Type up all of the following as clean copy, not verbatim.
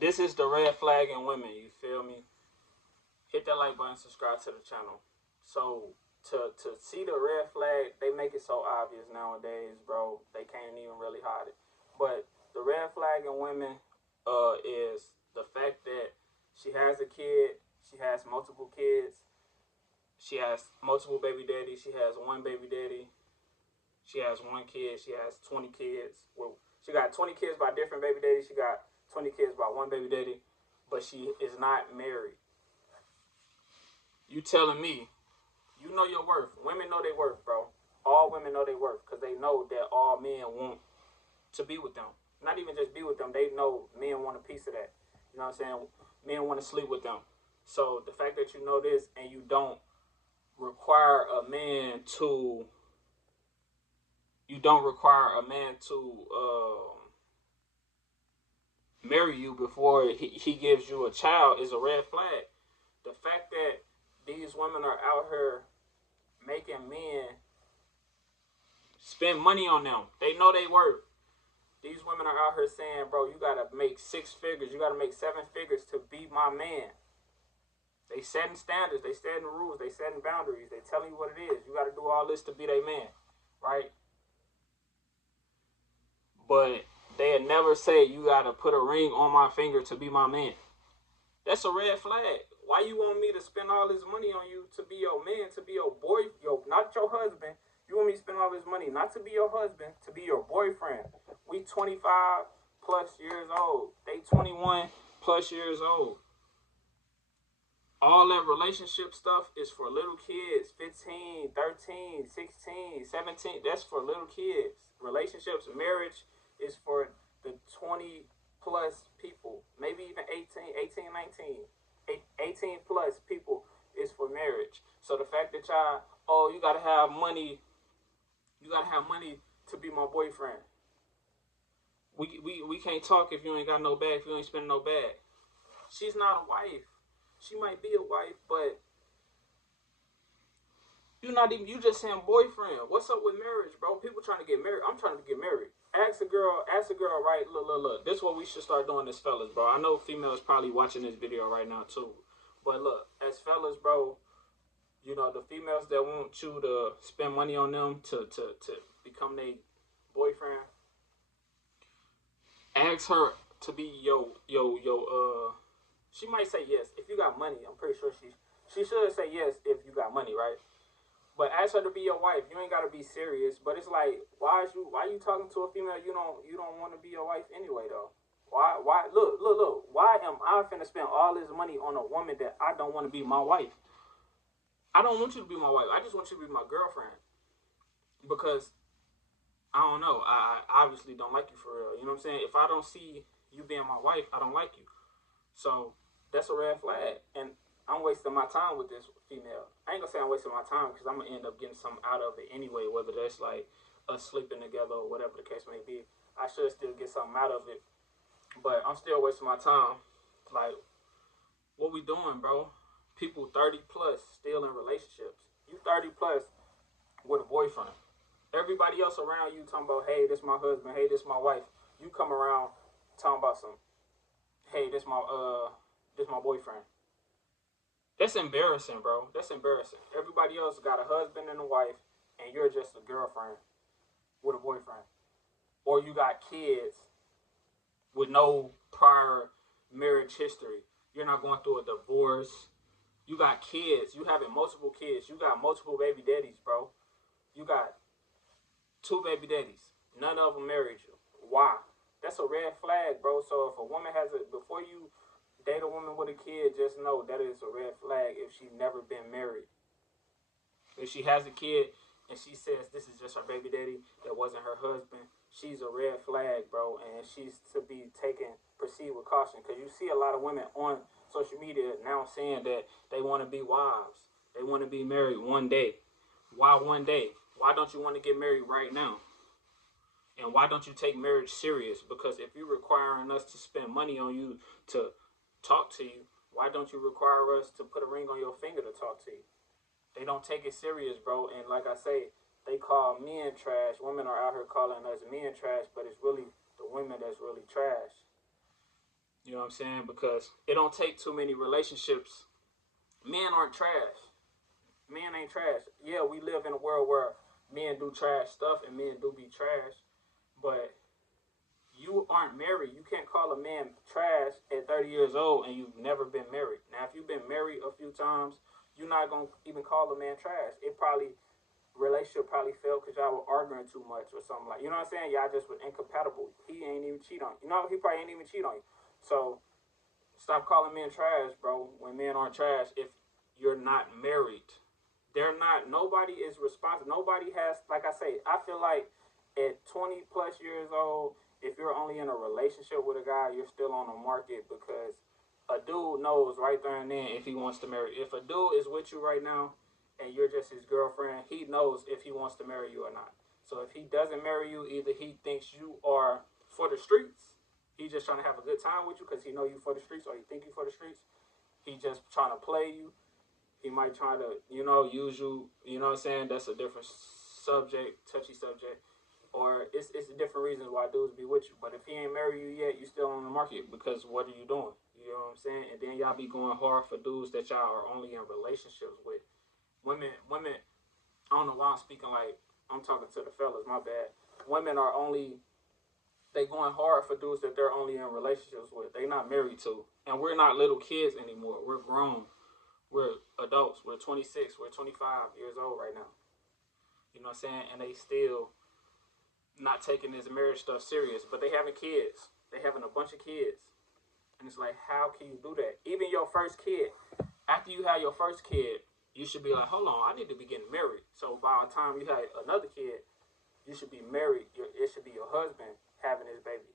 This is the red flag in women. You feel me? Hit that like button, subscribe to the channel. So to see the red flag, they make it so obvious nowadays, bro. They can't even really hide it. But the red flag in women is the fact that she has a kid, she has multiple kids, she has multiple baby daddies, she has one baby daddy, she has one kid, she has 20 kids. Well, she got 20 kids by different baby daddies, she got 20 kids by one baby daddy, but she is not married. You telling me, you know your worth. Women know their worth, bro. All women know their worth because they know that all men want to be with them. Not even just be with them. They know men want a piece of that. You know what I'm saying? Men want to sleep with them. So the fact that you know this and you don't require a man to, marry you before he gives you a child is a red flag. The fact that these women are out here making men spend money on them. They know they worth. These women are out here saying, bro, you gotta make 6 figures, you gotta make 7 figures to be my man. They setting standards, they setting rules, they setting boundaries, they telling you what it is. You gotta do all this to be their man, right? But they'll never say you gotta put a ring on my finger to be my man. That's a red flag. Why you want me to spend all this money on you to be your man, to be your boy, not your husband? You want me to spend all this money not to be your husband, to be your boyfriend. We 25 plus years old. They 21 plus years old. All that relationship stuff is for little kids, 15, 13, 16, 17. That's for little kids. Relationships, marriage is for the 20 plus people, maybe even 18, 19. 18 plus people is for marriage. So the fact that y'all, oh, you gotta have money to be my boyfriend. We can't talk if you ain't got no bag, if you ain't spending no bag. She's not a wife. She might be a wife, but you just saying boyfriend. What's up with marriage, bro? People trying to get married. I'm trying to get married. Ask a girl, right? Look. This is what we should start doing as fellas, bro. I know females probably watching this video right now too. But look, as fellas, bro, you know, the females that want you to spend money on them to become their boyfriend, ask her to be she might say yes. If you got money, I'm pretty sure she should say yes if you got money, right? But ask her to be your wife. You ain't gotta be serious. But it's like, why you talking to a female you don't want to be your wife anyway though? Why look. Why am I finna spend all this money on a woman that I don't want to be my wife? I don't want you to be my wife. I just want you to be my girlfriend. Because I don't know. I obviously don't like you for real. You know what I'm saying? If I don't see you being my wife, I don't like you. So that's a red flag. And I'm wasting my time with this female. I ain't gonna say I'm wasting my time because I'm gonna end up getting something out of it anyway, whether that's like us sleeping together or whatever the case may be. I should still get something out of it. But I'm still wasting my time. Like, what we doing, bro? People 30 plus still in relationships. You 30 plus with a boyfriend. Everybody else around you talking about, hey, this my husband, hey, this my wife. You come around talking about some, hey, this my boyfriend. That's embarrassing, bro. That's embarrassing. Everybody else got a husband and a wife, and you're just a girlfriend with a boyfriend. Or you got kids with no prior marriage history. You're not going through a divorce. You got kids. You having multiple kids. You got multiple baby daddies, bro. You got 2 baby daddies. None of them married you. Why? That's a red flag, bro. So if a woman before you date a woman with a kid, just know that is a red flag if she's never been married. If she has a kid and she says this is just her baby daddy, that wasn't her husband, she's a red flag, bro. And she's to be proceed with caution. Because you see a lot of women on social media now saying that they want to be wives. They want to be married one day. Why one day? Why don't you want to get married right now? And why don't you take marriage serious? Because if you're requiring us to spend money on you to talk to you, why don't you require us to put a ring on your finger to talk to you? They don't take it serious, bro. And like I say, they call men trash. Women are out here calling us men trash, but it's really the women that's really trash. You know what I'm saying? Because it don't take too many relationships. Men aren't trash. Men ain't trash. Yeah, we live in a world where men do trash stuff and men do be trash, but you aren't married. You can't call a man trash at 30 years old and you've never been married. Now, if you've been married a few times, you're not gonna even call a man trash. It probably relationship probably failed because y'all were arguing too much or something like. You know what I'm saying? Y'all just were incompatible. He ain't even cheat on you. You know, he probably ain't even cheat on you. So stop calling men trash, bro. When men aren't trash, if you're not married, they're not. Nobody is responsible. Nobody has. Like I say, I feel like at 20 plus years old, if you're only in a relationship with a guy, you're still on the market because a dude knows right there and then if he wants to marry. If a dude is with you right now and you're just his girlfriend, he knows if he wants to marry you or not. So if he doesn't marry you, either he thinks you are for the streets, he's just trying to have a good time with you because he know you for the streets, or he think you for the streets. He just trying to play you. He might try to, use you. You know what I'm saying? That's a different subject, touchy subject. Or it's different reasons why dudes be with you. But if he ain't married you yet, you still on the market because what are you doing? You know what I'm saying? And then y'all be going hard for dudes that y'all are only in relationships with. Women, I don't know why I'm speaking like I'm talking to the fellas, my bad. Women are only, they going hard for dudes that they're only in relationships with. They not married to. And we're not little kids anymore. We're grown. We're adults. We're 26. We're 25 years old right now. You know what I'm saying? And they still not taking this marriage stuff serious. But they having kids. They having a bunch of kids. And it's like, how can you do that? Even your first kid. After you have your first kid, you should be like, hold on, I need to be getting married. So by the time you have another kid, you should be married. It should be your husband having this baby.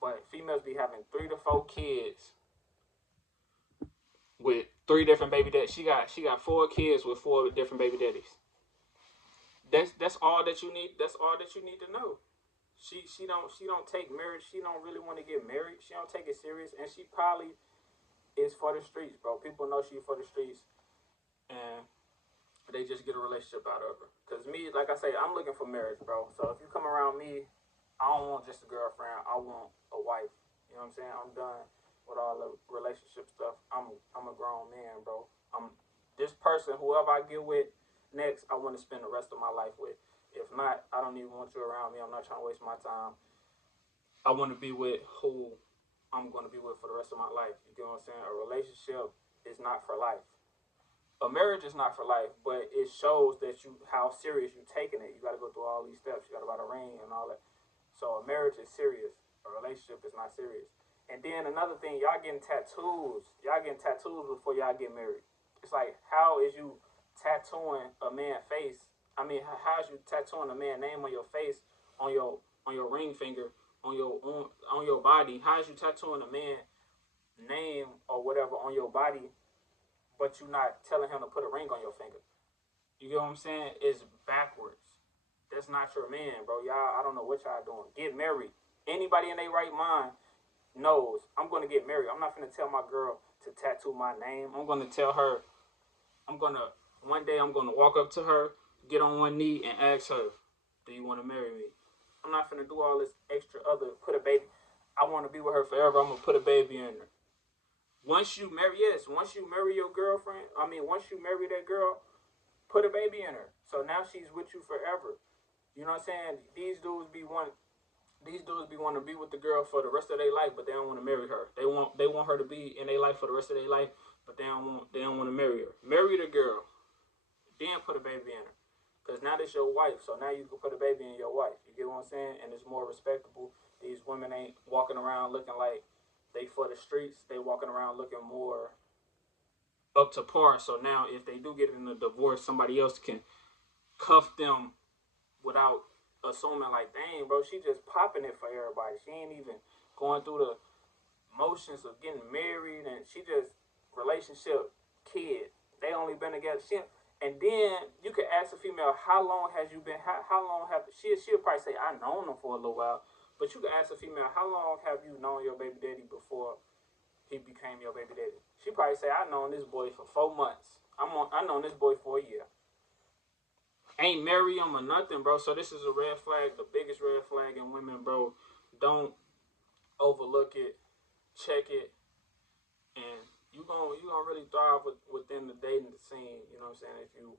But females be having 3 to 4 kids with 3 different baby daddies. She got 4 kids with 4 different baby daddies. That's all that you need. That's all that you need to know. She don't take marriage. She don't really want to get married. She don't take it serious, and she probably is for the streets, bro. People know she for the streets, and they just get a relationship out of her. Cause me, like I say, I'm looking for marriage, bro. So if you come around me, I don't want just a girlfriend. I want a wife. You know what I'm saying? I'm done with all the relationship stuff. I'm a grown man, bro. I'm this person, whoever I get with next, I want to spend the rest of my life with. If not, I don't even want you around me. I'm not trying to waste my time. I want to be with who I'm going to be with for the rest of my life. You get what I'm saying? A relationship is not for life. A marriage is not for life, but it shows that how serious you taking it. You got to go through all these steps. You got to buy a ring and all that. So a marriage is serious. A relationship is not serious. And then another thing, y'all getting tattoos. Y'all getting tattoos before y'all get married. It's like, how is you tattooing a man's face? I mean, how is you tattooing a man's name on your face, on your ring finger, on your body? How is you tattooing a man's name or whatever on your body, but you're not telling him to put a ring on your finger? You get what I'm saying? It's backwards. That's not your man, bro. Y'all, I don't know what y'all doing. Get married. Anybody in their right mind knows I'm going to get married. I'm not going to tell my girl to tattoo my name. I'm going to tell her, one day I'm going to walk up to her, get on one knee, and ask her, do you want to marry me? I'm not going to do all this extra other, put a baby. I want to be with her forever. I'm going to put a baby in her. Once you marry your girlfriend, once you marry that girl, put a baby in her. So now she's with you forever. You know what I'm saying? These dudes be wanting to be with the girl for the rest of their life, but they don't want to marry her. They want her to be in their life for the rest of their life, but they don't want to marry her. Marry the girl, then put a baby in her. Because now that's your wife, so now you can put a baby in your wife. You get what I'm saying? And it's more respectable. These women ain't walking around looking like they for the streets. They walking around looking more up to par. So now if they do get in a divorce, somebody else can cuff them without assuming like, dang, bro, she just popping it for everybody. She ain't even going through the motions of getting married, and she just relationship kid. They only been together. And then you could ask a female, how long has you been? How long have she'll probably say, I known him for a little while. But you could ask a female, how long have you known your baby daddy before he became your baby daddy? She probably say, I known this boy for 4 months. I known this boy for a year. Ain't marry him or nothing, bro. So this is a red flag, the biggest red flag in women, bro. Don't overlook it. check it, and you gonna really thrive within the dating scene. You know what I'm saying? If you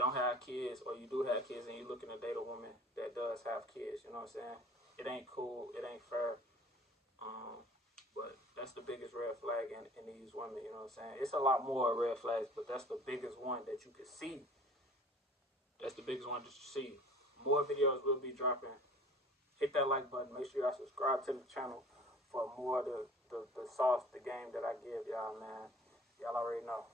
don't have kids, or you do have kids, and you're looking to date a woman that does have kids, you know what I'm saying? It ain't cool. It ain't fair. But that's the biggest red flag in these women. You know what I'm saying? It's a lot more red flags, but that's the biggest one that you can see. That's the biggest one that you see. More videos will be dropping. Hit that like button. Make sure y'all subscribe to the channel for more of the sauce, the game that I give y'all, man. Y'all already know.